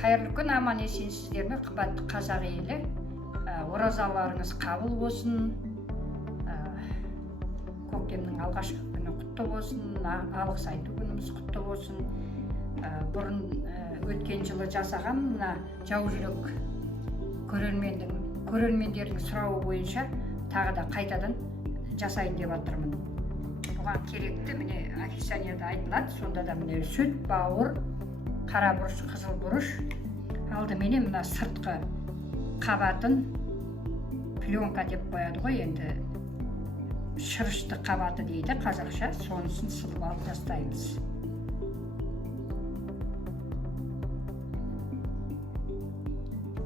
Қайырлы күн, аман есенсіздер ме, қымбатты қазақ елі. Оразаларыңыз қабыл болсын. Көктемнің алғашқы күні құтты болсын, алғыс айту күніміз құтты болсын. Бұрын өткен жылы жасаған мына жау жүрек көрермендердің сұрауы бойынша тағы да қайтадан жасайын деп жатырмын. Бұған керекті міне описанияда айтылады. Сонда да міне сүт, бауыр, қара бұрыш, қызыл бұрыш. Алдыменен мына сыртқы қабатын пленка деп қояды ғой, енді шырышты қабаты дейді қазақша. Сонысын сылып алып тастаймыз.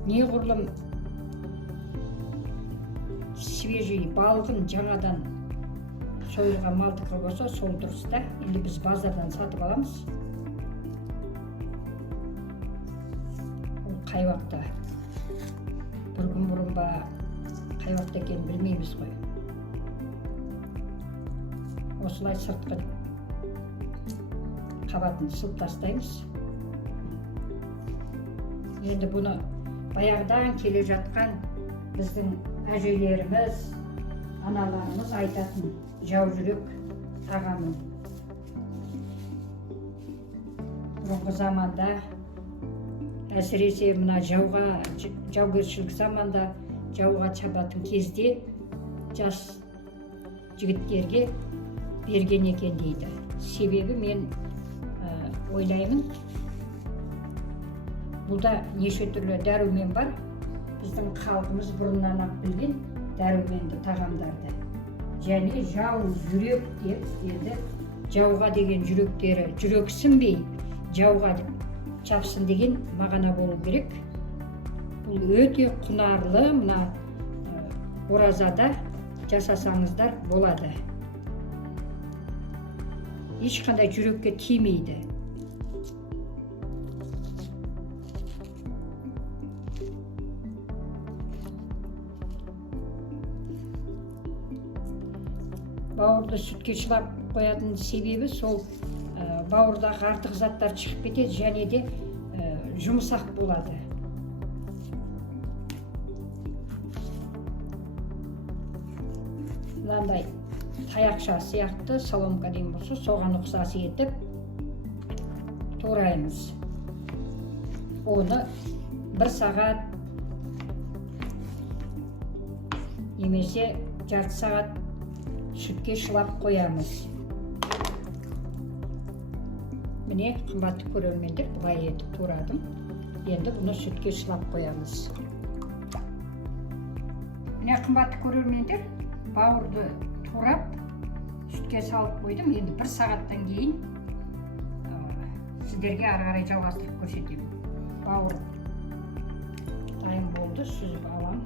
Неғұрлым свежий балғын жаңадан сойылған малтықы болса, сол дұрыс та. Енді біз базардан сатып аламыз. Ол қай уақытта, бір күн бұрын ба, қай уақытта екенін білмейміз ғой. Осылай сыртқы қабатын сылып тастаймыз. Енді бұны баяғыдан келе жатқан біздің әжелеріміз, аналарымыз айтатын жау жүрек тағамын. Бұрынғы заманда, әсіресе мына жаугершілік заманда, жауға шабатын кезде жас жігіттерге берген екен дейді. Себебі мен ойлаймын, бұлда неше түрлі дәрумен бар. Біздің халқымыз бұрыннан ақ білген дәруменді тағамдарды. Және жау жүрек деп, енді жауға деген жүректері жүрексінбей, жауға шапсын деген мағына болу керек. Бұл өте құнарлы, мына оразада жасасаңыздар болады. Ешқандай жүрекке тимейді. Бауырды сүтке шылап қоятын себебі сол бауырдағы артық заттар шығып кетеді, және де жұмсақ болады. Мынандай таяқша сияқты соломка дейін болса, соған ұқсас етіп тураймыз. Оны 1 сағат немесе жарты сағат сүтке шылап қоямыз. Міне, қымбатты көрермендер, бұлай етіп турадым. Енді бұны сүтке шылап қоямыз. Міне, қымбатты көрермендер, бауырды турап сүтке салып қойдым. Енді 1 сағаттан кейін сіздерге ары қарай жалғастырып көрсетемін. Бауыр дайын болды, сүзіп алам.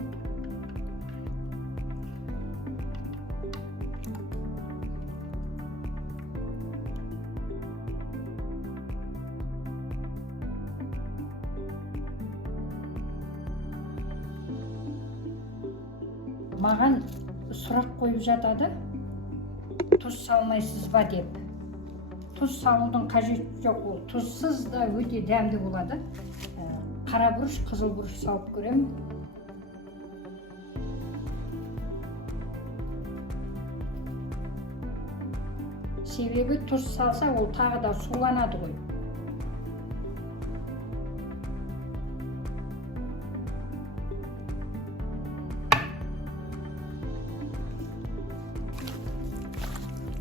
Маған сұрақ қойып жатады, тұз салмайсыз ба деп. Тұз салудың қажеті жоқ, ол тұзсыз да өте дәмді болады. Қара бұрыш, қызыл бұрыш салып көремін. Себебі тұз салса, ол тағы да суланады ғой.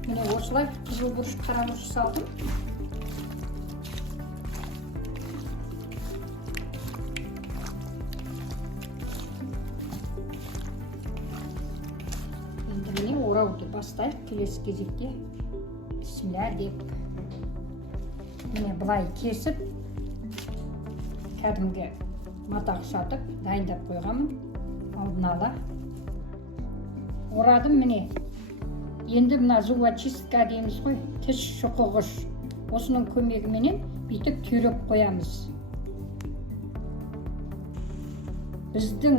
Міне осылай қызыл бұрыш, қара бұрыш салдым. Енді міне орауды бастайық, келесі кезекте. Бисмилля деп. Міне бұлай кесіп, кәдімгі матақ сатып, дайындап қойғанмын. Алдын ала орадым міне. Енді мына зубочистка дейміз ғой, тіс шұқығыш. Осының көмегіменен бүйтіп түйреп қоямыз. Біздің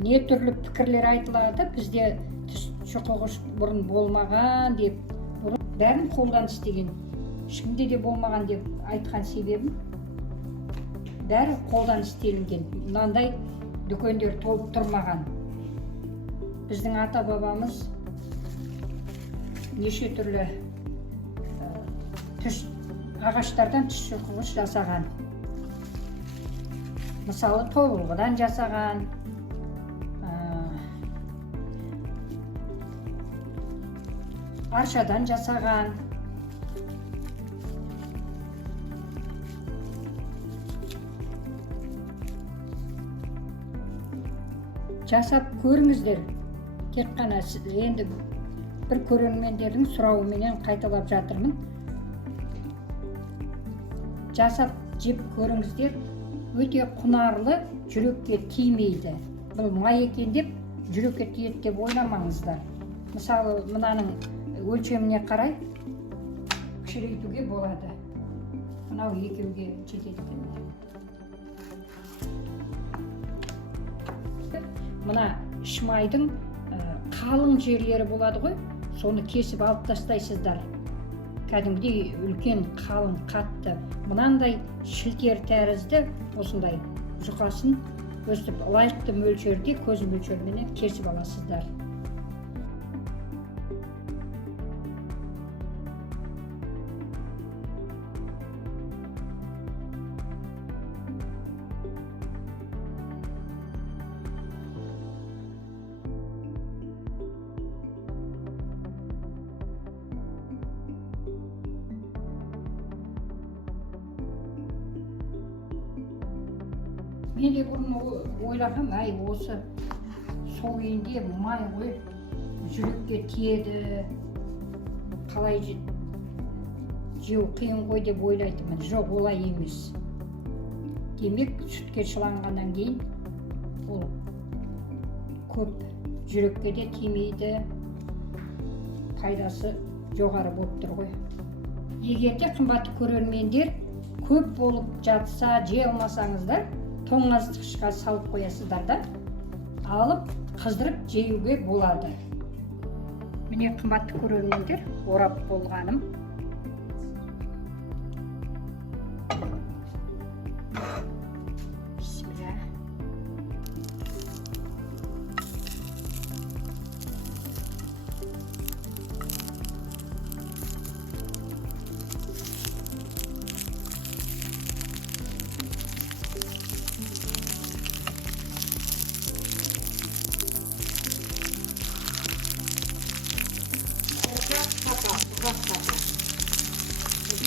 не түрлі пікірлер айтылады, бізде тіс шұқығыш бұрын болмаған деп, бәрін қолдан істеген, ешкімде де болмаған деп айтқан себебім, бәрі қолдан істелінген. Мынандай дүкендер толып тұрмаған. Біздің ата бабамыз неше түрлі ағаштардан түс шоқығыш жасаған. Мысалы, тобылғыдан жасаған, аршадан жасаған. Жасап көріңіздер. Тек қана енді бір көрермендердің сұрауыменен қайталап жатырмын. Жасап жеп көріңіздер. Өте құнарлы, жүрекке тимейді. Бұл май екен деп, жүрекке тиеді деп ойламаңыздар. Мысалы, мынаның өлшеміне қарай кішірейтуге болады. Мынау екеуге жетеді. Мына шымайдың қалың жерлері болады ғой, соны кесіп алып тастайсыздар. Кәдімгідей үлкен, қалың, қатты. Мынандай шілтер тәрізді осындай жұқасын өстіп лайықты мөлшерде, көз мөлшерменен кесіп аласыздар. Мен де бұрын ойлағам, осы сол күйінде май ғой, жүрекке тиеді, қалай жеу қиын ғой деп ойлайтынмын. Жоқ, олай емес. Демек, сүтке шыланғаннан кейін ол көп жүрекке де тимейді, пайдасы жоғары болып тұр ғой. Егерде қымбатты көрермендер көп болып жатса, жей алмасаңыздар, тоңазытқышқа салып қоясыздар да, алып қыздырып жеуге болады. Міне қымбатты көрермендер, орап болғаным.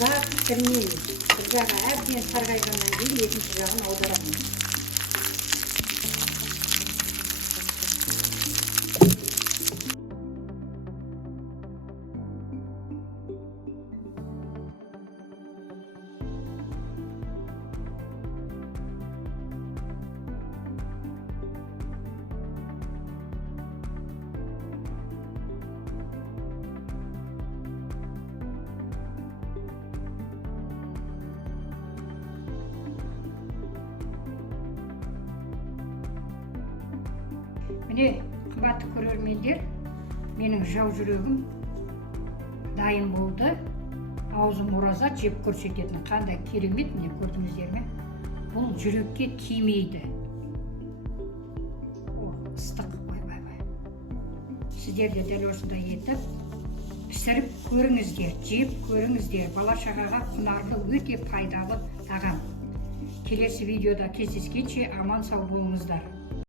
Ұзақ пісірмейміз. Бір жағы әбден сарғайғаннан кейін екінші жағын аударамыз. Міне, қымбатты көрермендер, менің жау жүрегім дайын болды. Аузым ораза, жеп көрсететін. Қандай керемет, міне көрдіңіздер ме? Бұл жүрекке тимейді. Ыстық, бай. Сіздер де дәл осындай етіп, пісіріп көріңіздер, жеп көріңіздер. Бала шағаға құнарлы, өте пайдалы тағам. Келесі видеода кездескенше аман сау болыңыздар.